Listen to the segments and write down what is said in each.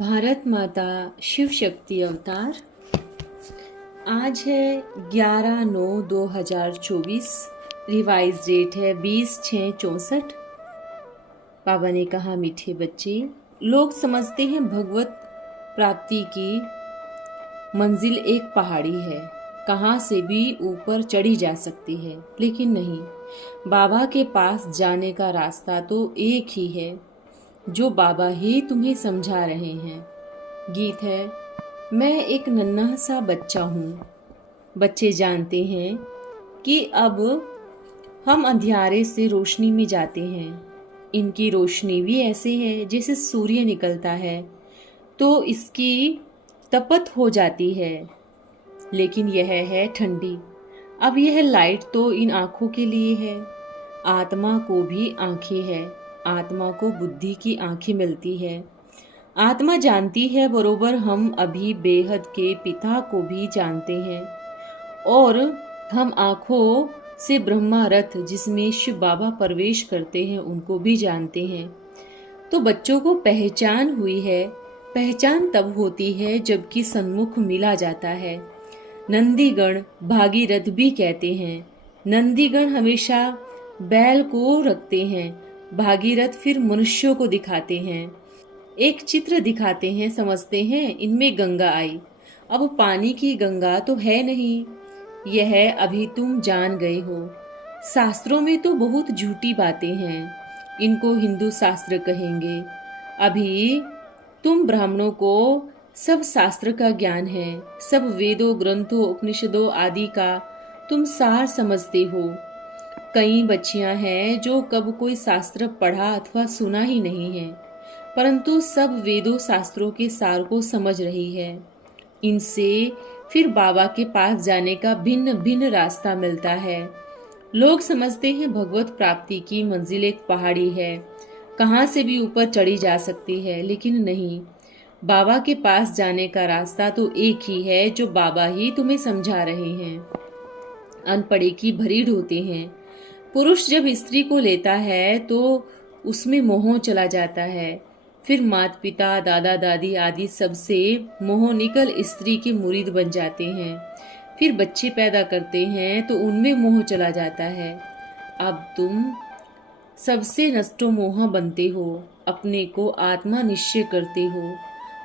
भारत माता शिव शक्ति अवतार। आज है 11/9/2024। रिवाइज डेट है 20/6/64। बाबा ने कहा, मीठे बच्चे, लोग समझते हैं भगवत प्राप्ति की मंजिल एक पहाड़ी है, कहाँ से भी ऊपर चढ़ी जा सकती है, लेकिन नहीं। बाबा के पास जाने का रास्ता तो एक ही है, जो बाबा ही तुम्हें समझा रहे हैं। गीत है, मैं एक नन्हा सा बच्चा हूँ। बच्चे जानते हैं कि अब हम अंधियारे से रोशनी में जाते हैं। इनकी रोशनी भी ऐसे है जैसे सूर्य निकलता है तो इसकी तपत हो जाती है, लेकिन यह है ठंडी। अब यह लाइट तो इन आँखों के लिए है। आत्मा को भी आँखें है। आत्मा को बुद्धि की आँखें मिलती है। आत्मा जानती है, बरोबर हम अभी बेहद के पिता को भी जानते हैं, और हम आँखों से ब्रह्मा रथ जिसमें शिव बाबा प्रवेश करते हैं उनको भी जानते हैं। तो बच्चों को पहचान हुई है। पहचान तब होती है जबकि सन्मुख मिला जाता है। नंदीगण भागीरथ भी कहते हैं। नंदीगण हमेशा बैल को रखते हैं, भागीरथ फिर मनुष्यों को दिखाते हैं। एक चित्र दिखाते हैं, समझते हैं इनमें गंगा आई। अब पानी की गंगा तो है नहीं, यह अभी तुम जान गए हो। शास्त्रों में तो बहुत झूठी बातें हैं, इनको हिंदू शास्त्र कहेंगे। अभी तुम ब्राह्मणों को सब शास्त्र का ज्ञान है, सब वेदों, ग्रंथों, उपनिषदों आदि का तुम सार समझते हो। कई बच्चियां हैं जो कब कोई शास्त्र पढ़ा अथवा सुना ही नहीं है, परंतु सब वेदों शास्त्रों के सार को समझ रही है। इनसे फिर बाबा के पास जाने का भिन्न भिन्न रास्ता मिलता है। लोग समझते हैं भगवत प्राप्ति की मंजिल एक पहाड़ी है, कहाँ से भी ऊपर चढ़ी जा सकती है, लेकिन नहीं। बाबा के पास जाने का रास्ता तो एक ही है, जो बाबा ही तुम्हें समझा रहे हैं। अनपढ़े की भरीड़ होते हैं। पुरुष जब स्त्री को लेता है तो उसमें मोह चला जाता है। फिर माता पिता, दादा दादी आदि सबसे मोह निकल स्त्री के मुरीद बन जाते हैं। फिर बच्चे पैदा करते हैं तो उनमें मोह चला जाता है। अब तुम सबसे नष्टो मोह बनते हो, अपने को आत्मा निश्चय करते हो।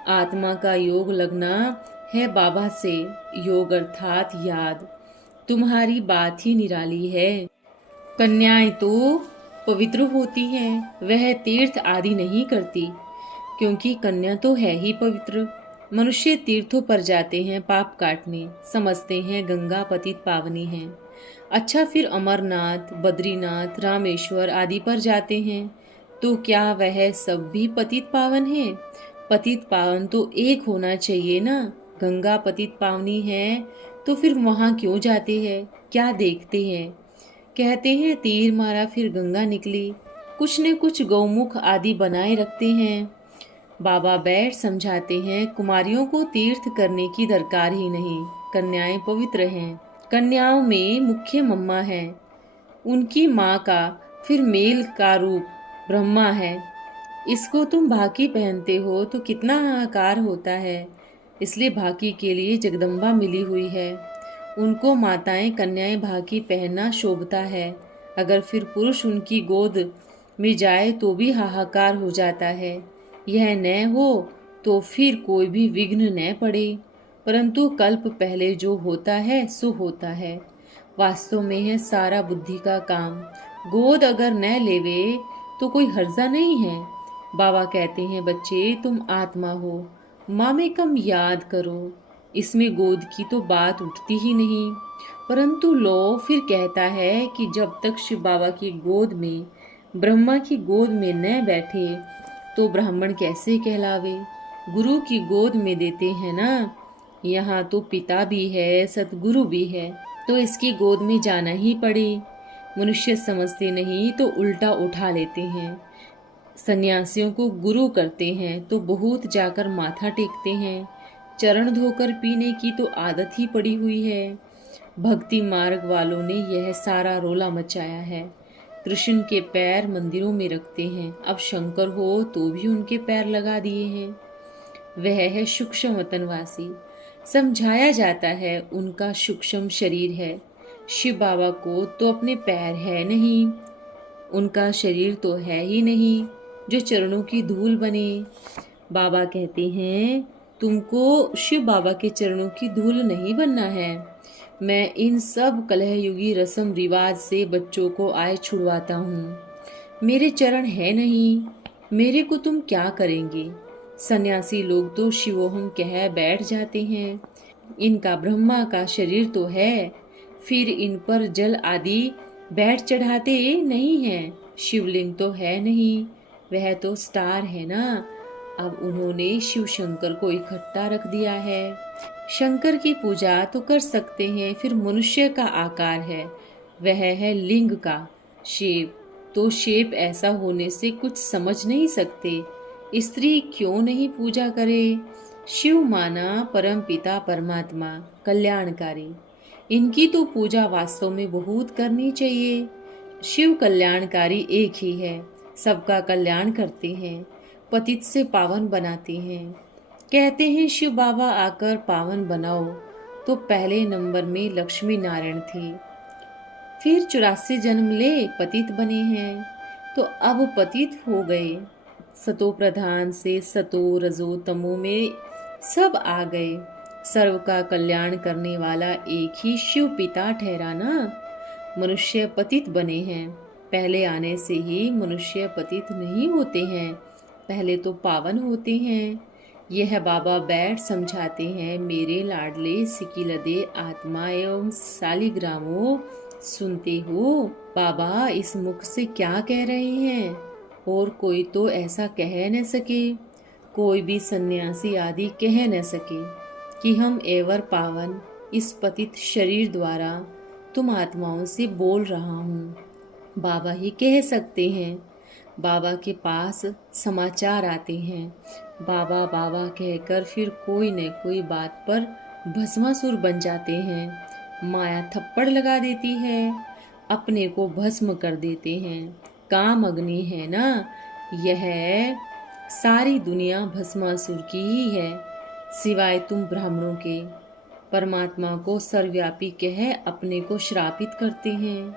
आत्मा का योग लगना है बाबा से, योग अर्थात याद। तुम्हारी बात ही निराली है। कन्याएं तो पवित्र होती हैं, वह तीर्थ आदि नहीं करती, क्योंकि कन्या तो है ही पवित्र। मनुष्य तीर्थों पर जाते हैं पाप काटने, समझते हैं गंगा पतित पावनी है। अच्छा, फिर अमरनाथ, बद्रीनाथ, रामेश्वर आदि पर जाते हैं, तो क्या वह सब भी पतित पावन है? पतित पावन तो एक होना चाहिए ना। गंगा पतित पावनी है तो फिर वहां क्यों जाते हैं? क्या देखते हैं? कहते हैं तीर मारा फिर गंगा निकली। कुछ न कुछ गौमुख आदि बनाए रखते हैं। बाबा बैठ समझाते हैं, कुमारियों को तीर्थ करने की दरकार ही नहीं, कन्याएं पवित्र हैं। कन्याओं में मुख्य मम्मा है, उनकी माँ का फिर मेल का रूप ब्रह्मा है। इसको तुम भाकी पहनते हो तो कितना हाहाकार होता है। इसलिए भाकी के लिए जगदम्बा मिली हुई है। उनको माताएं कन्याएं भाकी पहनना शोभता है। अगर फिर पुरुष उनकी गोद में जाए तो भी हाहाकार हो जाता है। यह न हो तो फिर कोई भी विघ्न न पड़े, परंतु कल्प पहले जो होता है सो होता है। वास्तव में है सारा बुद्धि का काम। गोद अगर न लेवे तो कोई हर्जा नहीं है। बाबा कहते हैं, बच्चे तुम आत्मा हो, माँ में कम याद करो। इसमें गोद की तो बात उठती ही नहीं। परंतु लो फिर कहता है कि जब तक शिव बाबा की गोद में, ब्रह्मा की गोद में न बैठे तो ब्राह्मण कैसे कहलावे? गुरु की गोद में देते हैं ना। यहाँ तो पिता भी है, सतगुरु भी है, तो इसकी गोद में जाना ही पड़े। मनुष्य समझते नहीं तो उल्टा उठा लेते हैं। सन्यासियों को गुरु करते हैं तो बहुत जाकर माथा टेकते हैं। चरण धोकर पीने की तो आदत ही पड़ी हुई है। भक्ति मार्ग वालों ने यह सारा रोला मचाया है। कृष्ण के पैर मंदिरों में रखते हैं, अब शंकर हो तो भी उनके पैर लगा दिए हैं। वह है सूक्ष्म वतनवासी। समझाया जाता है उनका सूक्ष्म शरीर है। शिव बाबा को तो अपने पैर है नहीं, उनका शरीर तो है ही नहीं जो चरणों की धूल बने। बाबा कहते हैं तुमको शिव बाबा के चरणों की धूल नहीं बनना है। मैं इन सब कलहयुगी रस्म रिवाज से बच्चों को आय छुड़वाता हूँ। मेरे चरण है नहीं, मेरे को तुम क्या करेंगे। सन्यासी लोग तो शिवोहम कह बैठ जाते हैं। इनका ब्रह्मा का शरीर तो है, फिर इन पर जल आदि बैठ चढ़ाते नहीं हैं। शिवलिंग तो है नहीं, वह तो स्टार है ना। अब उन्होंने शिव शंकर को इकट्ठा रख दिया है। शंकर की पूजा तो कर सकते हैं, फिर मनुष्य का आकार है, वह है लिंग का शेप। तो शेप ऐसा होने से कुछ समझ नहीं सकते। स्त्री क्यों नहीं पूजा करे। शिव माना परम पिता परमात्मा कल्याणकारी, इनकी तो पूजा वास्तव में बहुत करनी चाहिए। शिव कल्याणकारी एक ही है, सबका कल्याण करते हैं, पतित से पावन बनाते हैं। कहते हैं शिव बाबा आकर पावन बनाओ, तो पहले नंबर में लक्ष्मी नारायण थे, फिर 84 जन्म ले पतित बने हैं, तो अब पतित हो गए। सतो प्रधान से सतो रजो तमो में सब आ गए। सर्व का कल्याण करने वाला एक ही शिव पिता ठहरा ना। मनुष्य पतित बने हैं, पहले आने से ही मनुष्य पतित नहीं होते हैं, पहले तो पावन होते हैं। यह बाबा बैठ समझाते हैं। मेरे लाडले सिकिलदे आत्मा एवं सालिग्रामो, सुनते हो बाबा इस मुख से क्या कह रहे हैं। और कोई तो ऐसा कह न सके, कोई भी सन्यासी आदि कह न सके कि हम एवर पावन इस पतित शरीर द्वारा तुम आत्माओं से बोल रहा हूँ। बाबा ही कह सकते हैं। बाबा के पास समाचार आते हैं, बाबा बाबा कहकर फिर कोई न कोई बात पर भस्मासुर बन जाते हैं। माया थप्पड़ लगा देती है, अपने को भस्म कर देते हैं। काम अग्नि है ना, यह सारी दुनिया भस्मासुर की ही है, सिवाय तुम ब्राह्मणों के। परमात्मा को सर्वव्यापी कह अपने को श्रापित करते हैं,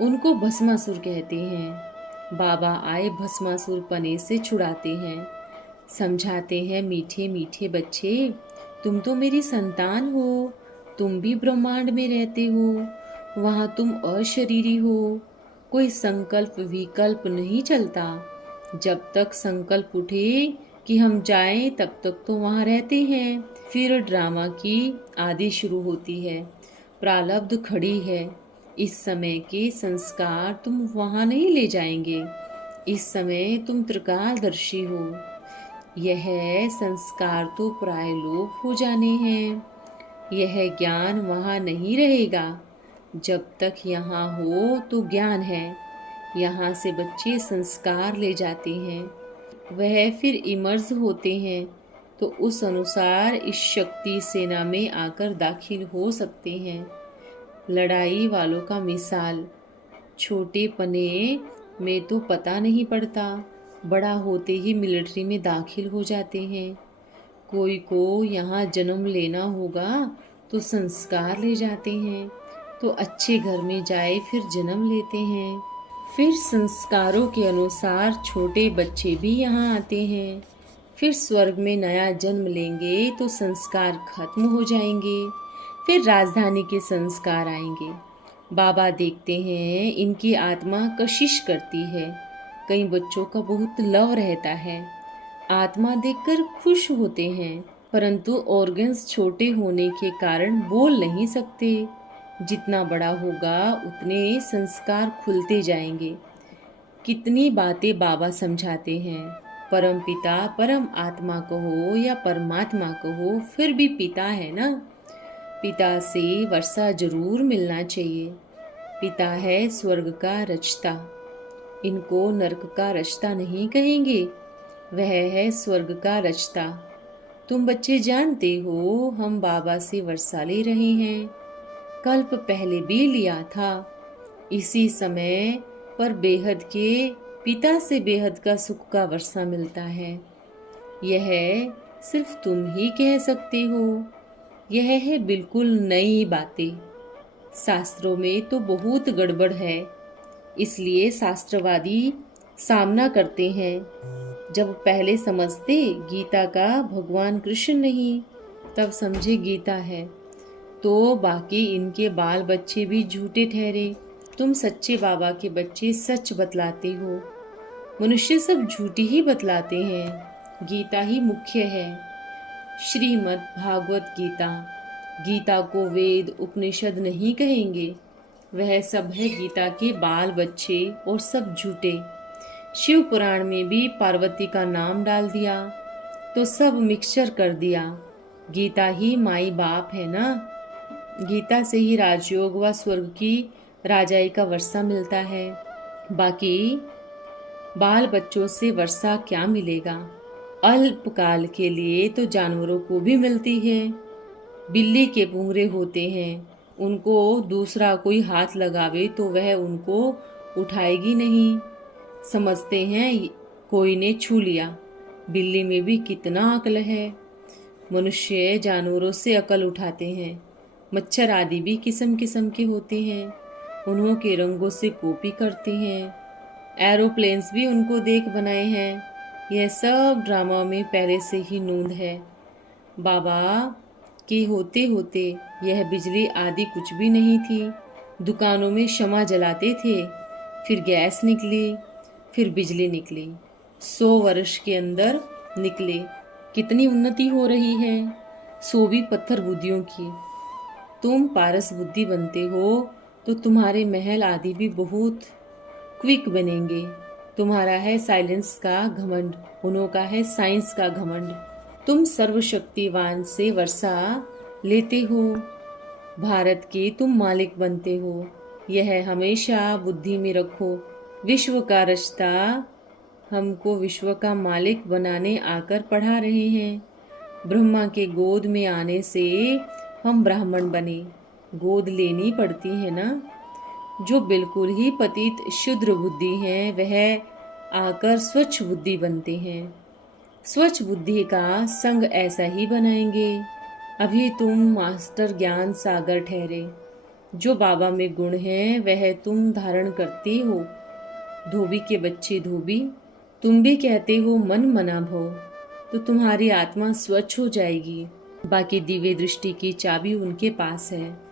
उनको भस्मासुर कहते हैं। बाबा आए भस्मासुर पने से छुड़ाते हैं। समझाते हैं मीठे मीठे बच्चे, तुम तो मेरी संतान हो, तुम भी ब्रह्मांड में रहते हो, वहाँ तुम अशरीरी हो। कोई संकल्प विकल्प नहीं चलता। जब तक संकल्प उठे कि हम जाएं तब तक तो वहाँ रहते हैं। फिर ड्रामा की आदि शुरू होती है, प्रारब्ध खड़ी है। इस समय के संस्कार तुम वहाँ नहीं ले जाएंगे। इस समय तुम त्रिकालदर्शी हो। यह संस्कार तो प्राय लोप हो जाने हैं। यह ज्ञान वहाँ नहीं रहेगा। जब तक यहाँ हो तो ज्ञान है। यहाँ से बच्चे संस्कार ले जाते हैं, वह फिर इमर्ज होते हैं, तो उस अनुसार इस शक्ति सेना में आकर दाखिल हो सकते हैं। लड़ाई वालों का मिसाल, छोटे पने में तो पता नहीं पड़ता, बड़ा होते ही मिलिट्री में दाखिल हो जाते हैं। कोई को यहाँ जन्म लेना होगा तो संस्कार ले जाते हैं, तो अच्छे घर में जाए फिर जन्म लेते हैं। फिर संस्कारों के अनुसार छोटे बच्चे भी यहाँ आते हैं। फिर स्वर्ग में नया जन्म लेंगे तो संस्कार खत्म हो जाएंगे, फिर राजधानी के संस्कार आएंगे। बाबा देखते हैं इनकी आत्मा कशिश करती है। कई बच्चों का बहुत लव रहता है, आत्मा देखकर खुश होते हैं, परंतु ऑर्गन्स छोटे होने के कारण बोल नहीं सकते। जितना बड़ा होगा उतने संस्कार खुलते जाएंगे। कितनी बातें बाबा समझाते हैं। परम पिता परम आत्मा को हो या परमात्मा को हो, फिर भी पिता है ना। पिता से वर्षा जरूर मिलना चाहिए। पिता है स्वर्ग का रचता, इनको नरक का रचता नहीं कहेंगे, वह है स्वर्ग का रचता। तुम बच्चे जानते हो हम बाबा से वर्षा ले रहे हैं। कल्प पहले भी लिया था। इसी समय पर बेहद के पिता से बेहद का सुख का वर्षा मिलता है। यह सिर्फ तुम ही कह सकते हो। यह है बिल्कुल नई बातें। शास्त्रों में तो बहुत गड़बड़ है, इसलिए शास्त्रवादी सामना करते हैं। जब पहले समझते गीता का भगवान कृष्ण नहीं, तब समझे गीता है, तो बाकी इनके बाल बच्चे भी झूठे ठहरे। तुम सच्चे बाबा के बच्चे सच बतलाते हो। मनुष्य सब झूठी ही बतलाते हैं। गीता ही मुख्य है। श्रीमद् भागवत गीता। गीता को वेद उपनिषद नहीं कहेंगे। वह सब है गीता के बाल बच्चे और सब झूठे। शिव पुराण में भी पार्वती का नाम डाल दिया तो सब मिक्सचर कर दिया। गीता ही माई बाप है ना। गीता से ही राजयोग व स्वर्ग की राजाई का वर्षा मिलता है। बाकी बाल बच्चों से वर्षा क्या मिलेगा। अल्पकाल के लिए तो जानवरों को भी मिलती है। बिल्ली के पुंगरे होते हैं, उनको दूसरा कोई हाथ लगावे तो वह उनको उठाएगी नहीं। समझते हैं कोई ने छू लिया। बिल्ली में भी कितना अक्ल है। मनुष्य जानवरों से अकल उठाते हैं। मच्छर आदि भी किस्म किस्म के होते हैं, उन्हों के रंगों से कॉपी करते हैं। एरोप्लेन्स भी उनको देख बनाए हैं। यह सब ड्रामा में पहले से ही नूंद है। बाबा के होते होते यह बिजली आदि कुछ भी नहीं थी। दुकानों में शमा जलाते थे, फिर गैस निकली, फिर बिजली निकली। 100 वर्ष के अंदर निकले। कितनी उन्नति हो रही है। 100 भी पत्थर बुद्धियों की। तुम पारस बुद्धि बनते हो तो तुम्हारे महल आदि भी बहुत क्विक बनेंगे। तुम्हारा है साइलेंस का घमंड, उन्हों का है साइंस का घमंड। तुम सर्वशक्तिवान से वर्षा लेते हो, भारत के तुम मालिक बनते हो। यह हमेशा बुद्धि में रखो। विश्व का रिश्ता हमको विश्व का मालिक बनाने आकर पढ़ा रहे हैं। ब्रह्मा के गोद में आने से हम ब्राह्मण बने। गोद लेनी पड़ती है ना। जो बिल्कुल ही पतित शुद्र बुद्धि हैं, वह आकर स्वच्छ बुद्धि बनते हैं। स्वच्छ बुद्धि का संग ऐसा ही बनाएंगे। अभी तुम मास्टर ज्ञान सागर ठहरे। जो बाबा में गुण है वह तुम धारण करते हो। धोबी के बच्चे धोबी, तुम भी कहते हो मन मना भो, तो तुम्हारी आत्मा स्वच्छ हो जाएगी। बाकी दिव्य दृष्टि की चाबी उनके पास है।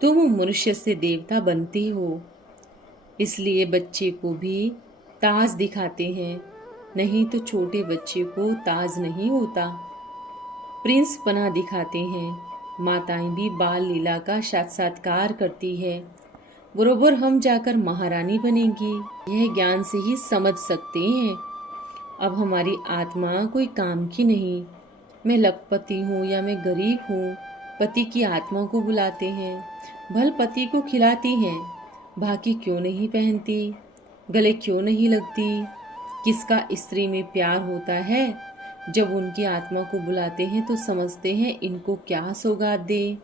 तुम मनुष्य से देवता बनते हो, इसलिए बच्चे को भी ताज दिखाते हैं, नहीं तो छोटे बच्चे को ताज नहीं होता। प्रिंस पना दिखाते हैं। माताएं भी बाल लीला का साक्षात्कार करती है। बरोबर हम जाकर महारानी बनेंगी। यह ज्ञान से ही समझ सकते हैं। अब हमारी आत्मा कोई काम की नहीं। मैं लखपति हूँ या मैं गरीब हूँ, पति की आत्मा को बुलाते हैं। भल पति को खिलाती हैं, बाकी क्यों नहीं पहनती, गले क्यों नहीं लगती। किसका स्त्री में प्यार होता है। जब उनकी आत्मा को बुलाते हैं तो समझते हैं इनको क्या सौगात दे,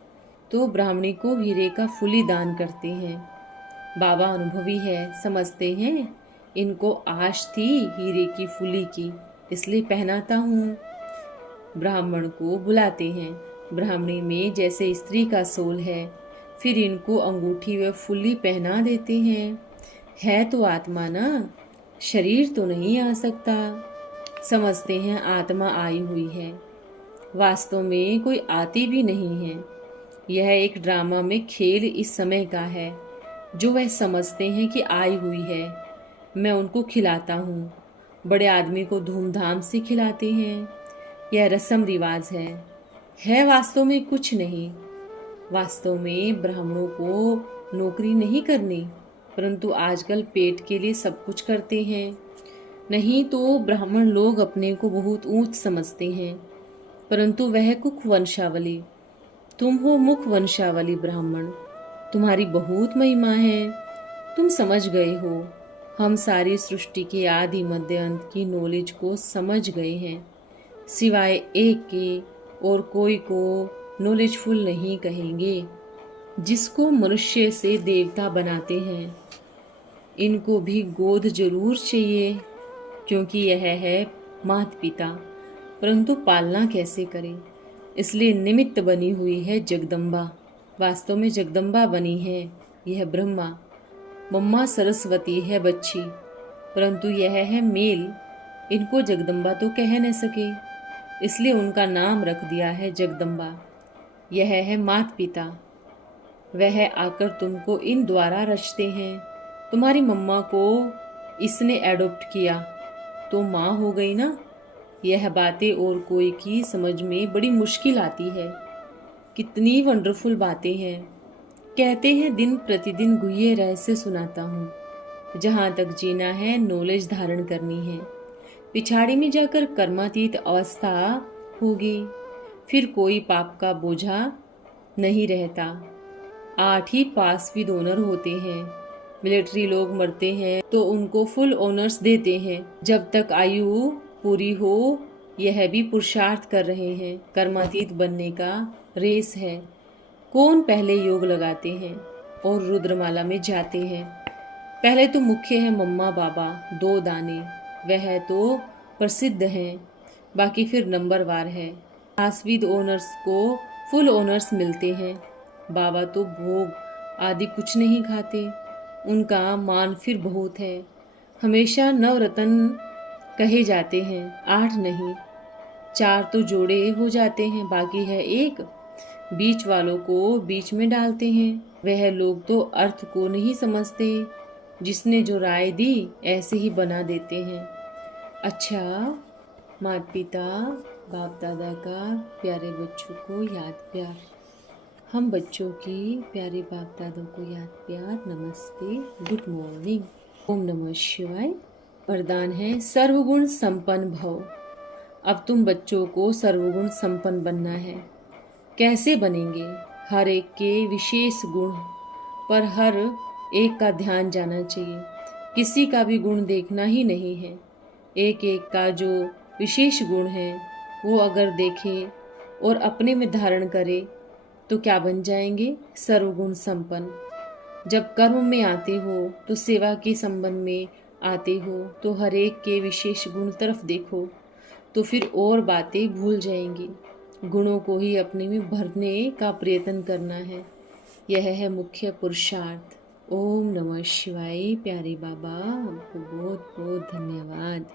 तो ब्राह्मणी को हीरे का फुली दान करते हैं। बाबा अनुभवी है, समझते हैं इनको आश थी हीरे की फुली की, इसलिए पहनाता हूँ। ब्राह्मण को बुलाते हैं। ब्राह्मणी में जैसे स्त्री का सोल है, फिर इनको अंगूठी व फुली पहना देते हैं। है तो आत्मा ना, शरीर तो नहीं आ सकता। समझते हैं आत्मा आई हुई है, वास्तव में कोई आती भी नहीं है। यह एक ड्रामा में खेल इस समय का है। जो वह समझते हैं कि आई हुई है, मैं उनको खिलाता हूँ। बड़े आदमी को धूमधाम से खिलाते हैं। यह रस्म रिवाज है वास्तव में कुछ नहीं। वास्तव में ब्राह्मणों को नौकरी नहीं करनी, परंतु आजकल पेट के लिए सब कुछ करते हैं। नहीं तो ब्राह्मण लोग अपने को बहुत ऊंच समझते हैं, परंतु वह कुक वंशावली। तुम हो मुख वंशावली ब्राह्मण। तुम्हारी बहुत महिमा है। तुम समझ गए हो। हम सारी सृष्टि के आदि मध्य अंत की नॉलेज को समझ गए हैं। सिवाय एक के और कोई को नॉलेजफुल नहीं कहेंगे। जिसको मनुष्य से देवता बनाते हैं, इनको भी गोद जरूर चाहिए, क्योंकि यह है माता पिता, परंतु पालना कैसे करें, इसलिए निमित्त बनी हुई है जगदम्बा। वास्तव में जगदम्बा बनी है यह ब्रह्मा। मम्मा सरस्वती है बच्ची, परंतु यह है मेल, इनको जगदम्बा तो कह न सके, इसलिए उनका नाम रख दिया है जगदम्बा। यह है माता पिता, वह आकर तुमको इन द्वारा रचते हैं। तुम्हारी मम्मा को इसने एडॉप्ट किया तो माँ हो गई ना। यह बातें और कोई की समझ में बड़ी मुश्किल आती है। कितनी वंडरफुल बातें हैं। कहते हैं दिन प्रतिदिन गुह्य रहस्य सुनाता हूँ। जहाँ तक जीना है नॉलेज धारण करनी है, पिछाड़ी में जाकर कर्मातीत अवस्था होगी, फिर कोई पाप का बोझा नहीं रहता। 8 ही पास विद ऑनर होते हैं। मिलिट्री लोग मरते हैं तो उनको फुल ऑनर्स देते हैं। जब तक आयु पूरी हो यह भी पुरुषार्थ कर रहे हैं। कर्मातीत बनने का रेस है। कौन पहले योग लगाते हैं और रुद्रमाला में जाते हैं। पहले तो मुख्य है मम्मा बाबा 2 दाने, वह तो प्रसिद्ध हैं, बाकी फिर नंबरवार है। आसविद ओनर्स को फुल ओनर्स मिलते हैं। बाबा तो भोग आदि कुछ नहीं खाते, उनका मान फिर बहुत है। हमेशा नवरत्न कहे जाते हैं, 8 नहीं 4 तो जोड़े हो जाते हैं, बाकी है एक। बीच वालों को बीच में डालते हैं। वह लोग तो अर्थ को नहीं समझते, जिसने जो राय दी ऐसे ही बना देते हैं। अच्छा, माता पिता बाप दादा का प्यारे बच्चों को याद प्यार। हम बच्चों की प्यारे बाप दादों को याद प्यार। नमस्ते, गुड मॉर्निंग। ओम नमः शिवाय। वरदान है सर्वगुण संपन्न भव। अब तुम बच्चों को सर्वगुण संपन्न बनना है। कैसे बनेंगे? हर एक के विशेष गुण पर हर एक का ध्यान जाना चाहिए। किसी का भी गुण देखना ही नहीं है। एक एक का जो विशेष गुण है वो अगर देखे और अपने में धारण करे तो क्या बन जाएंगे? सर्वगुण संपन्न। जब कर्म में आते हो तो सेवा के संबंध में आते हो तो हर एक के विशेष गुण तरफ देखो, तो फिर और बातें भूल जाएंगी। गुणों को ही अपने में भरने का प्रयत्न करना है। यह है मुख्य पुरुषार्थ। ओम नमः शिवाय। प्यारे बाबा, आपको बहुत बहुत धन्यवाद।